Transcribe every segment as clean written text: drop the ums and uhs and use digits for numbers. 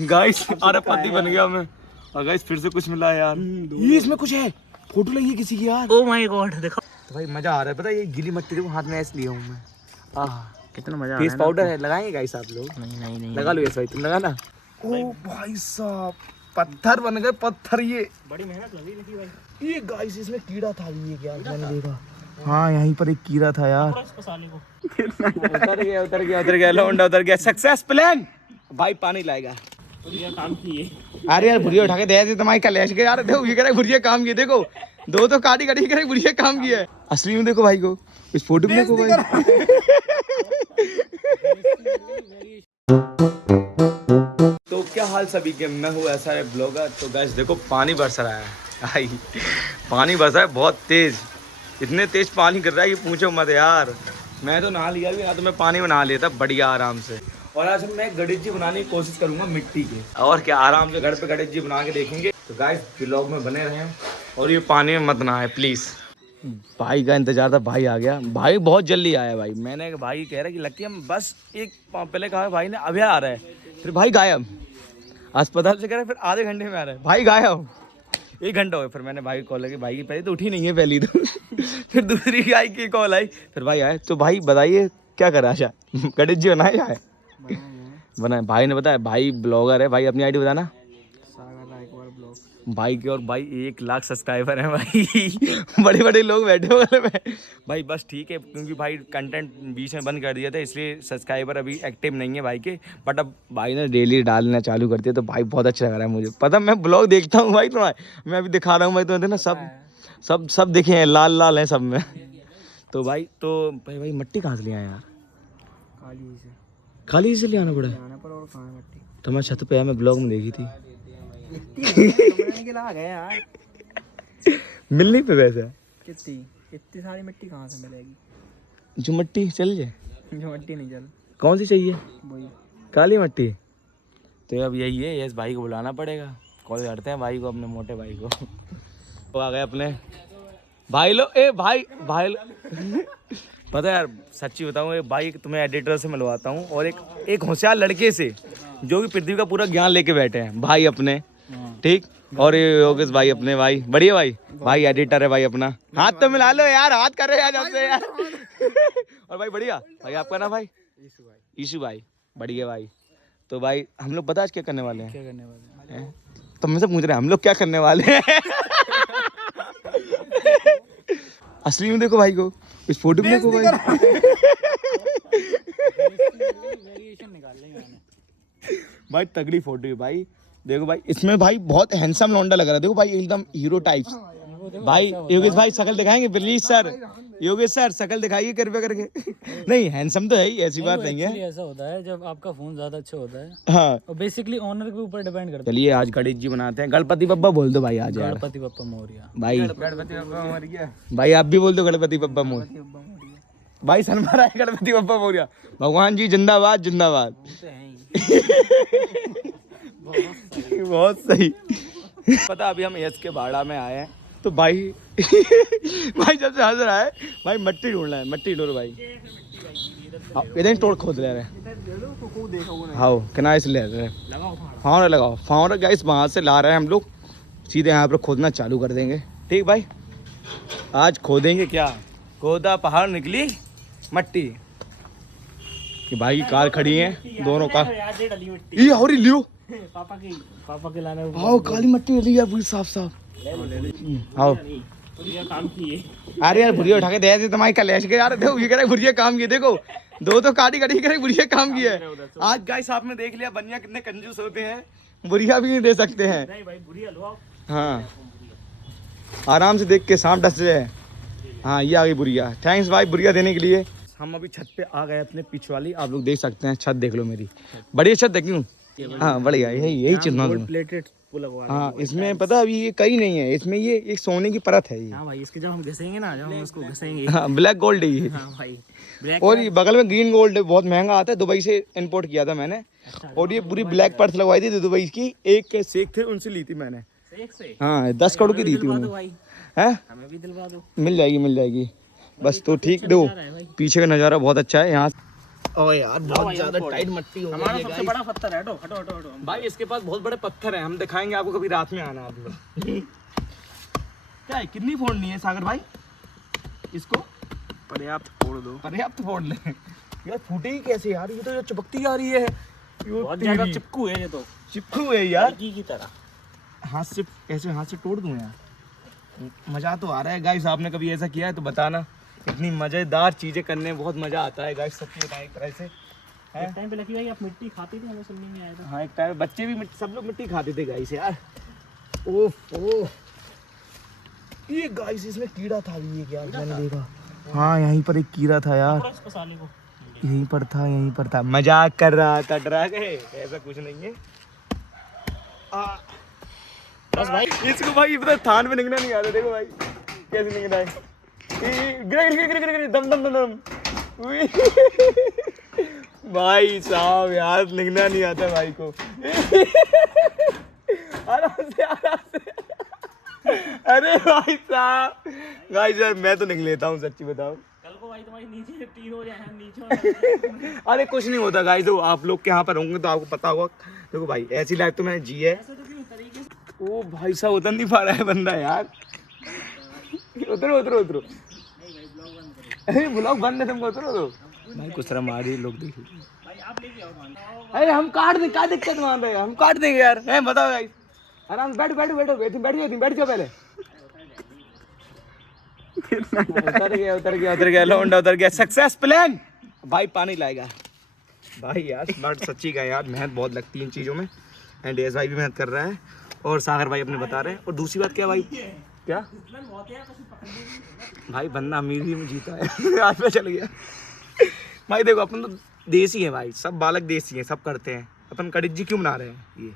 Guys अरबपति बन गया मैं। और गाइस फिर से कुछ मिला यार। ये इसमें कुछ है, फोटो लगी है किसी की यार। ओ माय गॉड देखो तो भाई मजा आ रहा है, पता है ये गीली मिट्टी देखो हाथ में ऐसे लिया हूँ मैं। कितना मजा आ रहा है। फेस पाउडर है, लगाएंगे गाइस आप लोग? नहीं लगा लो ऐसा, तुम लगा ना। ओ भाई साहब पत्थर बन गए, पत्थर। ये बड़ी मेहनत लगी थी भाई। ये गाइस इसमें कीड़ा था, ये क्या मैंने देखा। हाँ यहीं पर एक कीड़ा था यार। उतर गया लौंडा, उतर गया। Success plan. भाई पानी लाएगा। काम किए। अरे यार भुरिया उठा के दे तुम्हारी कलेश के यार। देखो ये कह रहा है भुरिया काम किए, देखो दो तो काटी काटी करे भुरिया काम किया है। असली में देखो भाई को, इस फोटो में देखो भाई। तो क्या हाल सभी के, मैं हूँ ऐसा है ब्लॉगर। तो गाइस देखो पानी बरस रहा है भाई, पानी बरस रहा है बहुत तेज। इतने तेज पानी गिर रहा है कि पूछो मत यार। मैं तो नहा लिया भी, या तो मैं पानी में नहा लेता बढ़िया आराम से। और आज मैं गणेश जी बनाने की कोशिश करूंगा मिट्टी के, और क्या आराम से घर पे गणेश जी बना के देखेंगे। तो गाइस ब्लॉग में बने रहें और ये पानी में मत नहाए प्लीज़। भाई का इंतजार था, भाई आ गया। भाई बहुत जल्दी आया भाई। मैंने भाई कह रहा कि लकी हम बस एक पहले कहा भाई ने अभी आ रहा है, फिर भाई गायब। अस्पताल से कह रहे फिर आधे घंटे में आ रहा है, भाई गायब। 1 घंटा हो गया। फिर मैंने भाई को कॉल लगी, भाई की पहले तो उठी नहीं है पहली तो। फिर दूसरी गाय की कॉल आई, फिर भाई आए। तो भाई बताइए क्या करा आशा? गणेश जी बनाए है? बनाए भाई ने बताया। भाई ब्लॉगर है भाई, अपनी आईडी बताना। भाई की और भाई 1 लाख सब्सक्राइबर हैं भाई। बड़े बड़े लोग बैठे हुए हैं भाई। बस ठीक है, क्योंकि भाई कंटेंट बीच में बंद कर दिया था, इसलिए सब्सक्राइबर अभी एक्टिव नहीं है भाई के। बट अब भाई ने डेली डालना चालू कर दिया, तो भाई बहुत अच्छा लग रहा है मुझे। पता मैं ब्लॉग देखता हूँ भाई थोड़ा, मैं अभी दिखा रहा हूँ भाई तो ना सब देखे हैं, लाल लाल हैं सब में। तो भाई भाई मट्टी कहाँ से ले आए यार? खाली से ले आना पड़ा। तो मैं छत पे है, मैं ब्लॉग में देखी थी। यार मिलनी पे वैसे इतनी सारी मिट्टी कहाँ से मिलेगी? जो मट्टी चल जाए, जो मिट्टी नहीं चल। कौन सी चाहिए? वही काली मट्टी। तो अब यही है, यस भाई को बुलाना पड़ेगा। कॉल करते हैं भाई को, अपने मोटे भाई को। वो आ गए अपने भाई लो। ए भाई पता है यार सच्ची बताऊँ, ये भाई तुम्हें एडिटर से मिलवाता हूँ, और एक होशियार लड़के से जो कि पृथ्वी का पूरा ज्ञान लेके बैठे हैं भाई अपने, ठीक। और ये योगेश भाई अपने, भाई बढ़िया भाई एडिटर है भाई अपना। हाथ तो मिला लो यार, हाथ कर रहे हैं आपसे यार। और भाई बढ़िया भाई, आपका ना भाई ईशु भाई, बढ़िया भाई। तो भाई हम लोग बता आज क्या करने वाले हैं? तो मुझसे पूछ रहे हैं हम लोग क्या करने वाले हैं। असली में देखो भाई को, इस फोटो में देखो भाई। भाई तगड़ी फोटो है भाई। देखो भाई इसमें भाई बहुत हैंडसम लौंडा लग रहा है। देखो भाई एकदम हीरो टाइप्स। भाई योगेश भाई शकल दिखाएंगे प्लीज सर? योगेश सर शकल दिखाइए कृपया करके। नहीं हैंडसम तो है ही, ऐसी बात नहीं है। ऐसा होता है जब आपका फोन ज्यादा अच्छा होता है। हाँ और बेसिकली ओनर के ऊपर डिपेंड करता है। चलिए आज गणेश जी बनाते हैं। गणपति बप्पा बोल दो भाई आज यार। गणपति बप्पा मोरया भाई गणपति बप्पा मोरया। भाई आप भी बोल दो गणपति बप्पा मोरया। भाई सनमारा है गणपति बप्पा मोरया। भगवान जी जिंदाबाद जिंदाबाद। बहुत सही। पता अभी हम यश के भाड़ा में आए हैं, तो भाई भाई जब से हाजिर आए भाई मट्टी ढूंढना है। मट्टी ढूंढो भाई, इधर तोड़ खोद ले रहे हैं। हाँ किनारे ले रहे हैं, फावड़ा लगाओ फावड़ा। गाइस वहाँ से ला रहे हैं हम लोग, सीधे यहाँ पर खोदना चालू कर देंगे। ठीक भाई, आज खोदेंगे क्या? खोदा पहाड़ निकली मट्टी। कि भाई की कार खड़ी है, दोनों कार। ये हो रही लियो पापा के लाने। आओ काली मट्टी डली है पूरी साफ साफ। आओ काम किए। अरे यार भुरिया उठा के दे दे तुम्हारी कलेश के यार। देखो ये कह रहा है भुरिया काम किए, देखो दो तो काटी काटी करे भुरिया काम किया है। आज गाइस आपने देख लिया बनिया कितने कंजूस होते हैं, बुरिया भी नहीं दे सकते हैं। नहीं भाई बुरिया लो आप। हाँ आराम से देख के सांप डस जाए। हाँ ये आ गई बुरिया, थैंक्स भाई बुरिया देने के लिए। हम अभी छत पे आ गए अपने पीछे वाली, आप लोग देख सकते हैं। छत देख लो मेरी, बढ़िया छत देखूं। हाँ बढ़िया, यही चिन्ह। हाँ इसमें पता अभी ये कहीं नहीं है, इसमें ये एक सोने की परत है ये। हाँ भाई इसके जब हम घसेंगे ना, जब हम इसको घसेंगे। हाँ ब्लैक गोल्ड है ये। हाँ भाई ब्लैक। और ये बगल में ग्रीन गोल्ड है, बहुत महंगा आता है, दुबई से इंपोर्ट किया था मैंने। और ये पूरी ब्लैक परत लगवाई थी दुबई की, एक शेख थे उनसे ली थी मैंने। हाँ 10 करोड़ की दी थी उन्होंने। है हमें भी दिलवा दो। मिल जाएगी बस। तो ठीक दो, पीछे का नज़ारा बहुत अच्छा है यहाँ। ओए यार बहुत ज्यादा टाइट मट्टी हो हमारा गई है सबसे guys। बड़ा पत्थर है। हटो हटो हटो हटो। भाई इसके पास बहुत बड़े पत्थर हैं, हम दिखाएंगे आपको, कभी रात में आना आप लोग। क्या है, कितनी फोड़नी है सागर भाई इसको? पर्याप्त फोड़ दो। पर्याप्त फोड़ ले यार। फूटेगी कैसे यार, ये तो जो चिपकती आ रही है। बहुत ज्यादा चिपकू है ये तो, चिपकू है यार। लड़की की तरह। हाथ से ऐसे हाथ से तोड़ दूं यार। मजा तो आ रहा है गाइस, आपने कभी ऐसा किया है तो बताना। इतनी मजेदार चीजें करने में बहुत मजा आता है गाइस, सच्ची बताएं एक तरह से। एक टाइम पे लकी भाई आप मिट्टी खाती थी, हमें सुनने में आया था। हाँ एक टाइम बच्चे भी सब लोग मिट्टी खाते थे गाइस यार। ओह ये गाइस इसमें कीड़ा था भी, ये क्या मैंने देखा। हाँ यहीं पर एक कीड़ा था यार, थोड़ा इसको साले को। यहीं पर था यहीं पर था। मजाक कर रहा था, डरा गए, ऐसा कुछ नहीं है। बस भाई इसको भाई पता थान में निकलना नहीं आता, देखो भाई कैसे निकला है। गिर गिर गिर गिर गिर दम दम दम दम। उई। भाई साहब यार निकलना नहीं आता भाई को। आराम से आराम से। अरे भाई साहब गाइस यार मैं तो निकल लेता हूँ, सच्ची बताओ। कल को भाई तुम्हारी नीचे तीन हो जाए, नीचे अरे कुछ नहीं होता गाइस, तो आप लोग के यहाँ पर होंगे तो आपको पता होगा। देखो भाई ऐसी लाइफ तो मैंने जी है। ऐसे तो क्यों तरीके से। ओ भाई साहब उतर नहीं पा रहा है बंदा यार। उतरो उतरो उतरो। अरे ब्लॉग बंद है, तुमको उतरो तो। भाई कुछ तरह मारी लोग देखिए। भाई आप लेके आओ मान। अरे हम काट दें, क्या दिक्कत मान रहे हैं, हम काट देंगे यार। है बताओ गाइस, आराम से बैठो बैठो बैठो बैठ जाओ पहले। उतर गया लौंडा उतर गया। Success plan. भाई पानी लाएगा भाई यार। स्मार्ट सच्ची का यार, मेहनत बहुत लगती है इन चीज़ों में। एंड एस भाई भी मेहनत कर रहा है और सागर भाई अपने बता रहे हैं। और दूसरी बात क्या भाई, क्या भाई बंदा अमीरी में जीता है। आज पे चल गया भाई। देखो अपन तो देसी है भाई, सब बालक देसी हैं, सब करते हैं। अपन कड़िज्जी क्यों बना रहे हैं ये,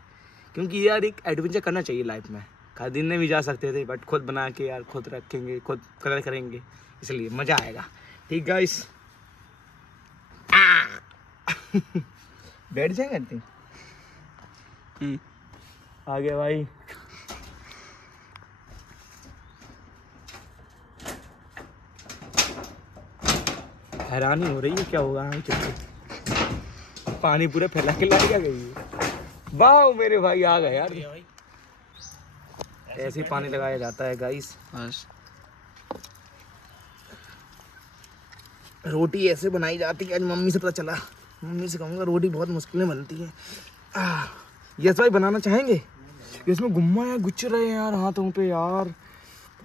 क्योंकि यार एक एडवेंचर करना चाहिए लाइफ में। खरीदने भी जा सकते थे बट खुद बना के यार खुद रखेंगे, खुद कलर करेंगे, इसलिए मज़ा आएगा। ठीक गाइस। बैठ जाएंगे आंटी। आ गया भाई। हैरानी हो रही है क्या होगा। हम चुप पानी पूरे फैला के लाएगा गई। वाह मेरे भाई आ गए यार। ऐसे ही पानी लगाया जाता है गाइस। बस रोटी ऐसे बनाई जाती है, आज मम्मी से पता चला। मम्मी से कहूँगा रोटी बहुत मुश्किल में बनती है। यस भाई बनाना चाहेंगे। इसमें गुम्मा है, गुच्छ रहे हैं यार हाथों पे यार,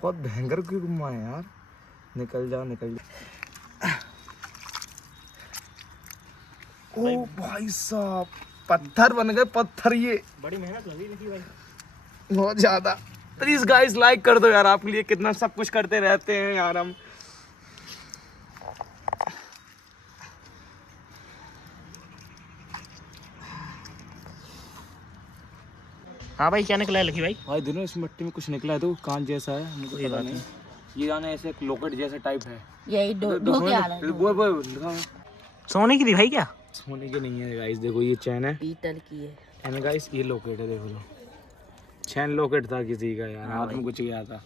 बहुत भयंकर की गुम्मा है यार। निकल जा निकल जा। ओ भाई साहब पत्थर बन गए, पत्थर। ये बड़ी मेहनत लगी लकी भाई, बहुत ज्यादा। प्लीज गाइस लाइक कर दो यार, आपके लिए कितना सब कुछ करते रहते हैं यार हम। हाँ भाई क्या निकला है लकी भाई? भाई दिनों इस मिट्टी में कुछ निकला है तो कांच जैसा है, मुझे पता नहीं। ये जाने ऐसे एक लोकेट जैसा टाइप है। यही दो के हाल है। वो सोने की थी भाई क्या? सोने की नहीं है गाइस, देखो ये चैन है पीतल की है। एंड गाइस ये लोकेट है, देखो लो। चैन लोकेट था किसी का यार, हाथ में कुछ गया था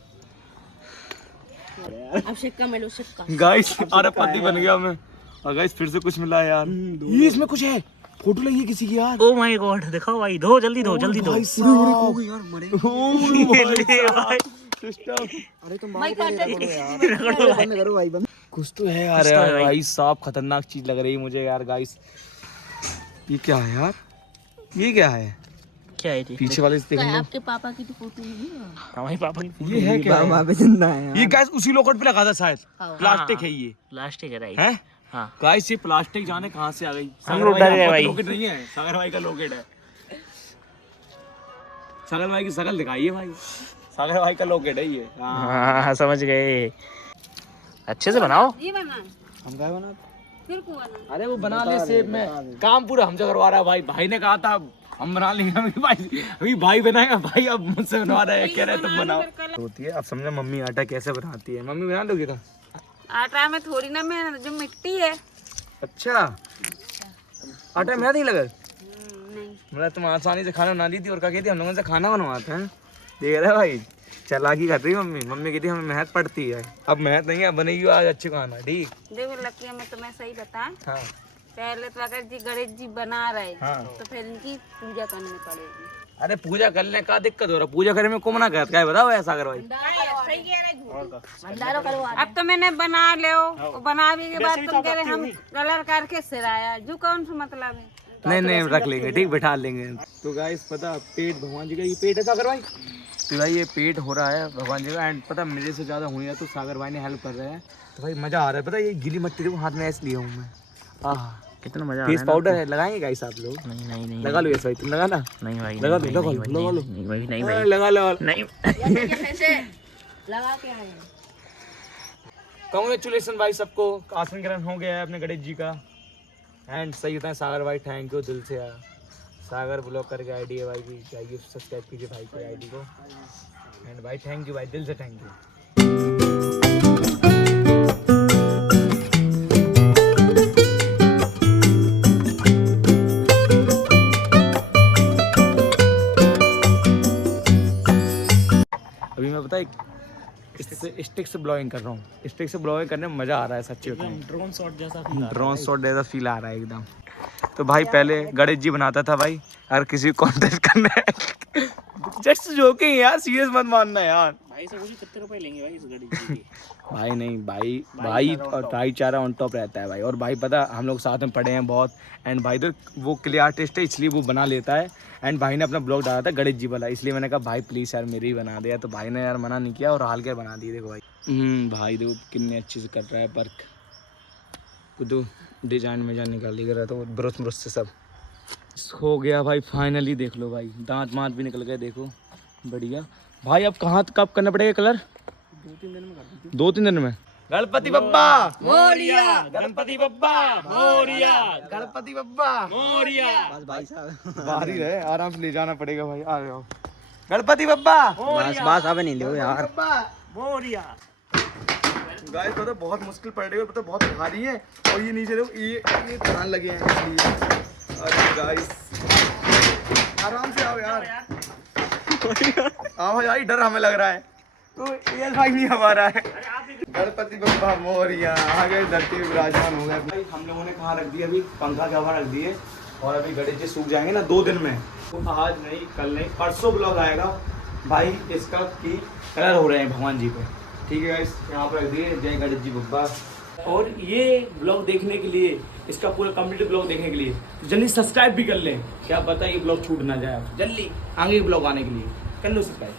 अब सिक्का मिलो सिक्का। गाइस। अरे पति बन गया मैं। और गाइस फिर से कुछ मिला यार। ये इसमें कुछ है, फोटो लगी है किसी की यार। ओ माय गॉड दिखाओ भाई, धो जल्दी धो जल्दी धो। भाई साहब यार मरे। अरे तुम बात करो भाई बंद। कुछ तो है यार, भाई साहब खतरनाक चीज लग रही है मुझे यार गाइस। ये क्या है यार, ये क्या है? क्या है जी? पीछे वाले से देखो। आपके पापा की तो फोटो नहीं है। हमारे पापा की ये है क्या? वहाँ पे जिंदा है। ये गाइस उसी लोकेट पे लगा था शायद। प्लास्टिक है ये। प्लास्टिक है राइट। हैं? हाँ गाइस ये प्लास्टिक जाने कहाँ से आ गई। हम लोग डर गए भाई। लोकेट नहीं है, सागर भाई का लोकेट है। सागर भाई की शकल दिखाइए भाई, सागर भाई का लोकेट है ये। हाँ समझ गए। अच्छे से बनाओ। ये बना हम क्या बना? फिर को बना। अरे वो बना ले सेब में, काम पूरा हमसे करवा रहा है भाई। भाई ने कहा था हम बना लेंगे, अभी भाई बनाएगा। भाई अब मुझसे बनवा रहा है, कह रहे तुम बनाओ। होती है अब समझा मम्मी आटा कैसे बनाती है। मम्मी बना दोगे था? आटा में थोड़ी ना मेहनत, जो मिट्टी है। अच्छा आटा मेहनत नहीं लगा? नहीं मतलब तुम आसानी से खाना बना दी थी और क्या कहती हम लोगों से खाना बनवाते हैं। देख रहे भाई चालाकी कर रही मम्मी। मम्मी कहती हमें मेहनत पड़ती है। अब मेहनत नहीं है, बनेगी आज अच्छी खाना। ठीक देखो लकी, मैं तुम्हें सही बताएं, हाँ पहले तो अगर जी गणेश जी बना रहे हाँ। तो फिर इनकी पूजा करनी पड़ेगी। अरे पूजा करने का दिक्कत हो रहा, पूजा करने में को मना करता है बताओ ऐसा सागर भाई। अब तो मैंने बना लो, बनाने के बाद तुम कह रहे हम कलर करके सिराया, जो कौन सा मतलब है। नहीं रख लेंगे, ठीक बिठा लेंगे। तो गाइस पता पेट भगवान जी का ये पेट है सागर भाई। तो भाई ये पेट हो रहा है भगवान जी का। एंड पता मेरे से ज़्यादा हुई है तो सागर भाई ने हेल्प कर रहे हैं। तो भाई मज़ा आ रहा है। पता ये गीली मट्टी देखो हाथ में ऐसे लिया हूँ मैं। आह कितना मजा फेस पाउडर है, लगाएंगे गाइस आप लोग? नहीं लगा लो। भाई तुम लगाना। नहीं भाई, लगा लो नहीं लगा भाई, लो नहीं लगा लो नहीं भाई, नहीं भाई, लगा लो नहीं। लगा के आए कांग्रेचुलेसन भाई सबको, आसन ग्रहण हो गया है अपने गणेश जी का। एंड सही होता है सागर भाई, थैंक यू दिल से यार। सागर ब्लॉग करके आईडी है भाई की, जाइए सब्सक्राइब कीजिए भाई की आईडी को। एंड भाई थैंक यू भाई, दिल से थैंक यू। अभी मैं पता है स्टिक से ब्लॉगिंग कर रहा हूँ। स्टिक से ब्लॉगिंग करने में मज़ा आ रहा है सच्ची में। ड्रोन शॉट जैसा जैसा फील आ रहा है एकदम। तो भाई पहले गणेश जी बनाता था भाई, अगर किसी को कॉन्टेस्ट करना है जस्ट जोकिंग यार, सीरियस मत मानना यार। भाई से पूछिए कितने रुपए लेंगे भाई इस गाड़ी के? भाई नहीं भाई और भाईचारा ऑन टॉप रहता है भाई। और भाई पता हम लोग साथ में पढ़े हैं बहुत। एंड भाई तो वो क्ले आर्टिस्ट है इसलिए वो बना लेता है। एंड भाई ने अपना ब्लॉग डाला था गणेश जी वाला, इसलिए मैंने कहा भाई प्लीज़ यार मेरे ही बना दिया। तो भाई ने यार मना नहीं किया और हाल के बना दिए। देखो भाई भाई देखो कितने अच्छे से कर रहा है वर्क। तो डिजाइन में जान निकाल लिया तो ब्रश से सब हो गया भाई फाइनली। देख लो भाई दांत मांत भी निकल गए देखो, बढ़िया भाई। अब कब करना पड़ेगा कलर? 2-3 दिन में। गणपति बप्पा मोरिया, गणपति बप्पा मोरिया, गणपति बप्पा मोरिया। बस भाई साहब बाहर ही रहे, आराम से ले जाना पड़ेगा भाई। आ जाओ गणपति बप्पा बस अब नहीं दो यार। मोरिया। गाइस पता बहुत मुश्किल पड़ रही है, पता बहुत भारी है। और ये नीचे देखो ये ध्यान लगे हैं इसलिए। अरे गाइस आराम से आओ यार। आओ यार, डर हमें लग रहा है तो ये भाई नहीं हमारा है। गणपति बप्पा मोरिया आ गए, धरती में विराजमान हो गए भाई। हम लोगों ने कहाँ रख दिए? अभी पंखा के हवा रख दिए। और अभी गणेश जी सूख जाएंगे ना 2 दिन में, तो आज नहीं कल नहीं परसों ब्लॉग आएगा भाई इसका कि कलर हो रहे हैं भगवान जी पे। ठीक है गाइस, यहाँ पर रख दिए। जय गणेश जी बप्पा। और ये ब्लॉग देखने के लिए, इसका पूरा कंप्लीट ब्लॉग देखने के लिए तो जल्दी सब्सक्राइब भी कर लें। क्या पता ये ब्लॉग छूट ना जाए। जल्दी आगे ब्लॉग आने के लिए कर लो सब्सक्राइब।